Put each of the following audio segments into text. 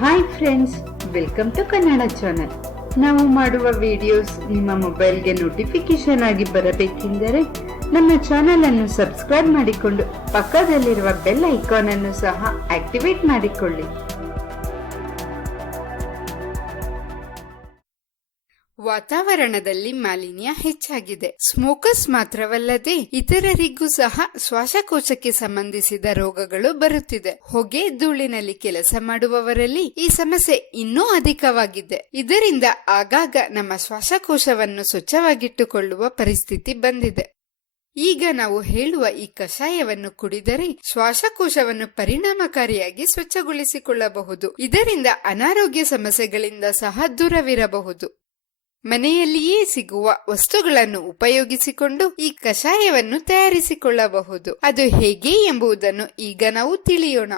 Hi friends, welcome to Kannada channel. ನಾವು ಮಾಡುವ videos ನಿಮ್ಮ ಮೊಬೈಲ್ಗೆ ನೋಟಿಫಿಕೇಶನ್ ಆಗಿ ಬರಬೇಕೆಂದರೆ ನಮ್ಮ ಚಾನೆಲ್ ಅನ್ನು ಸಬ್ಸ್ಕ್ರೈಬ್ ಮಾಡಿಕೊಂಡು ಪಕ್ಕದಲ್ಲಿರುವ ಬೆಲ್ ಐಕಾನ್ ಅನ್ನು ಸಹ ಆಕ್ಟಿವೇಟ್ ಮಾಡಿಕೊಳ್ಳಿ. ವಾತಾವರಣದಲ್ಲಿ ಮಾಲಿನ್ಯ ಹೆಚ್ಚಾಗಿದೆ. ಸ್ಮೋಕರ್ಸ್ ಮಾತ್ರವಲ್ಲದೆ ಇತರರಿಗೂ ಸಹ ಶ್ವಾಸಕೋಶಕ್ಕೆ ಸಂಬಂಧಿಸಿದ ರೋಗಗಳು ಬರುತ್ತಿದೆ. ಹೊಗೆ ಧೂಳಿನಲ್ಲಿ ಕೆಲಸ ಮಾಡುವವರಲ್ಲಿ ಈ ಸಮಸ್ಯೆ ಇನ್ನೂ ಅಧಿಕವಾಗಿದೆ. ಇದರಿಂದ ಆಗಾಗ ನಮ್ಮ ಶ್ವಾಸಕೋಶವನ್ನು ಸ್ವಚ್ಛವಾಗಿಟ್ಟುಕೊಳ್ಳುವ ಪರಿಸ್ಥಿತಿ ಬಂದಿದೆ. ಈಗ ನಾವು ಹೇಳುವ ಈ ಕಷಾಯವನ್ನು ಕುಡಿದರೆ ಶ್ವಾಸಕೋಶವನ್ನು ಪರಿಣಾಮಕಾರಿಯಾಗಿ ಸ್ವಚ್ಛಗೊಳಿಸಿಕೊಳ್ಳಬಹುದು. ಇದರಿಂದ ಅನಾರೋಗ್ಯ ಸಮಸ್ಯೆಗಳಿಂದ ಸಹ ದೂರವಿರಬಹುದು. ಮನೆಯಲ್ಲಿಯೇ ಸಿಗುವ ವಸ್ತುಗಳನ್ನು ಉಪಯೋಗಿಸಿಕೊಂಡು ಈ ಕಷಾಯವನ್ನು ತಯಾರಿಸಿಕೊಳ್ಳಬಹುದು. ಅದು ಹೇಗೆ ಎಂಬುದನ್ನು ಈಗ ನಾವು ತಿಳಿಯೋಣ.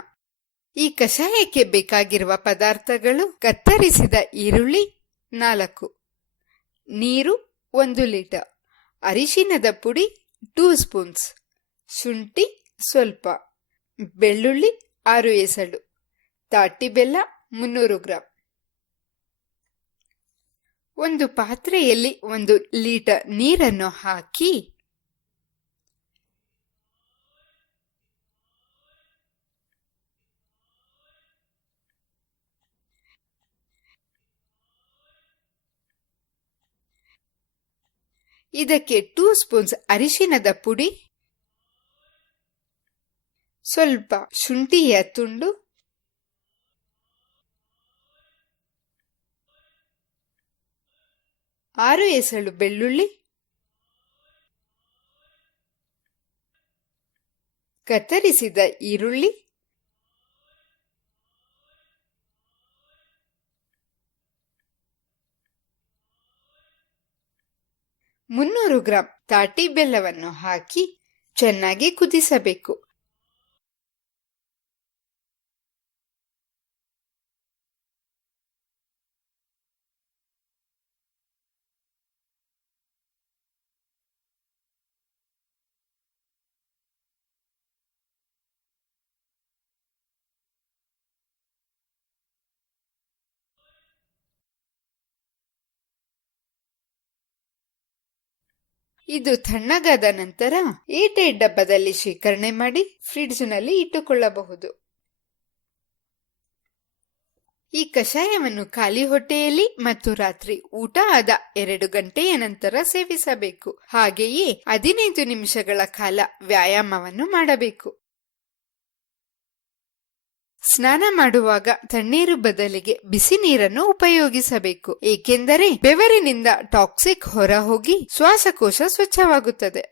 ಈ ಕಷಾಯಕ್ಕೆ ಬೇಕಾಗಿರುವ ಪದಾರ್ಥಗಳು: ಕತ್ತರಿಸಿದ ಈರುಳ್ಳಿ 4, ನೀರು 1 ಲೀಟರ್, ಅರಿಶಿನದ ಪುಡಿ 2 ಸ್ಪೂನ್ಸ್, ಶುಂಠಿ ಸ್ವಲ್ಪ, ಬೆಳ್ಳುಳ್ಳಿ 6 ಎಸಳು, ತಾಟಿ ಬೆಲ್ಲ 300 ಗ್ರಾಂ. ಒಂದು ಪಾತ್ರೆಯಲ್ಲಿ 1 ಲೀಟರ್ ನೀರನ್ನು ಹಾಕಿ ಇದಕ್ಕೆ 2 ಸ್ಪೂನ್ಸ್ ಅರಿಶಿನದ ಪುಡಿ, ಸ್ವಲ್ಪ ಶುಂಠಿಯ ತುಂಡು, ಆರು ಎಸಳು ಬೆಳ್ಳುಳ್ಳಿ, ಕತ್ತರಿಸಿದ ಈರುಳ್ಳಿ, ಮುನ್ನೂರು ಗ್ರಾಂ ತಾಟಿ ಬೆಲ್ಲವನ್ನು ಹಾಕಿ ಚೆನ್ನಾಗಿ ಕುದಿಸಬೇಕು. ಇದು ತಣ್ಣಗಾದ ನಂತರ ಏಟೈಟ್ ಡಬ್ಬದಲ್ಲಿ ಶೇಖರಣೆ ಮಾಡಿ ಫ್ರಿಡ್ಜ್ನಲ್ಲಿ ಇಟ್ಟುಕೊಳ್ಳಬಹುದು. ಈ ಕಷಾಯವನ್ನು ಖಾಲಿ ಹೊಟ್ಟೆಯಲ್ಲಿ ಮತ್ತು ರಾತ್ರಿ ಊಟ ಆದ 2 ಗಂಟೆಯ ನಂತರ ಸೇವಿಸಬೇಕು. ಹಾಗೆಯೇ 15 ನಿಮಿಷಗಳ ಕಾಲ ವ್ಯಾಯಾಮವನ್ನು ಮಾಡಬೇಕು. ಸ್ನಾನ ಮಾಡುವಾಗ ತಣ್ಣೀರು ಬದಲಿಗೆ ಬಿಸಿ ನೀರನ್ನು ಉಪಯೋಗಿಸಬೇಕು. ಏಕೆಂದರೆ ಬೆವರಿನಿಂದ ಟಾಕ್ಸಿಕ್ ಹೊರಹೋಗಿ ಶ್ವಾಸಕೋಶ ಸ್ವಚ್ಛವಾಗುತ್ತದೆ.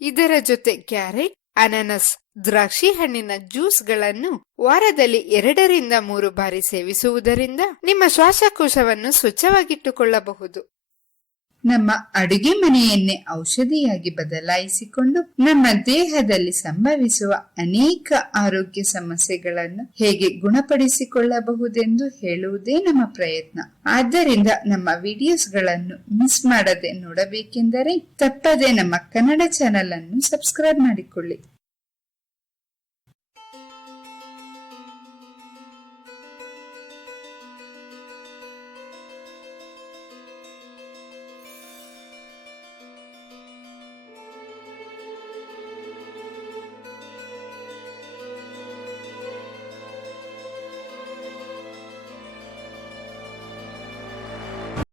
ಇದರ ಜೊತೆ ಕ್ಯಾರೆಟ್, ಅನಾನಸ್, ದ್ರಾಕ್ಷಿ ಹಣ್ಣಿನ ಜ್ಯೂಸ್ಗಳನ್ನು ವಾರದಲ್ಲಿ 2 ರಿಂದ 3 ಬಾರಿ ಸೇವಿಸುವುದರಿಂದ ನಿಮ್ಮ ಶ್ವಾಸಕೋಶವನ್ನು ಸ್ವಚ್ಛವಾಗಿಟ್ಟುಕೊಳ್ಳಬಹುದು. ನಮ್ಮ ಅಡುಗೆ ಮನೆಯನ್ನೇ ಔಷಧಿಯಾಗಿ ಬದಲಾಯಿಸಿಕೊಂಡು ನಮ್ಮ ದೇಹದಲ್ಲಿ ಸಂಭವಿಸುವ ಅನೇಕ ಆರೋಗ್ಯ ಸಮಸ್ಯೆಗಳನ್ನು ಹೇಗೆ ಗುಣಪಡಿಸಿಕೊಳ್ಳಬಹುದೆಂದು ಹೇಳುವುದೇ ನಮ್ಮ ಪ್ರಯತ್ನ. ಆದ್ದರಿಂದ ನಮ್ಮ ವಿಡಿಯೋಸ್ಗಳನ್ನು ಮಿಸ್ ಮಾಡದೆ ನೋಡಬೇಕೆಂದರೆ ತಪ್ಪದೆ ನಮ್ಮ ಕನ್ನಡ ಚಾನೆಲ್ ಅನ್ನು ಸಬ್ಸ್ಕ್ರೈಬ್ ಮಾಡಿಕೊಳ್ಳಿ.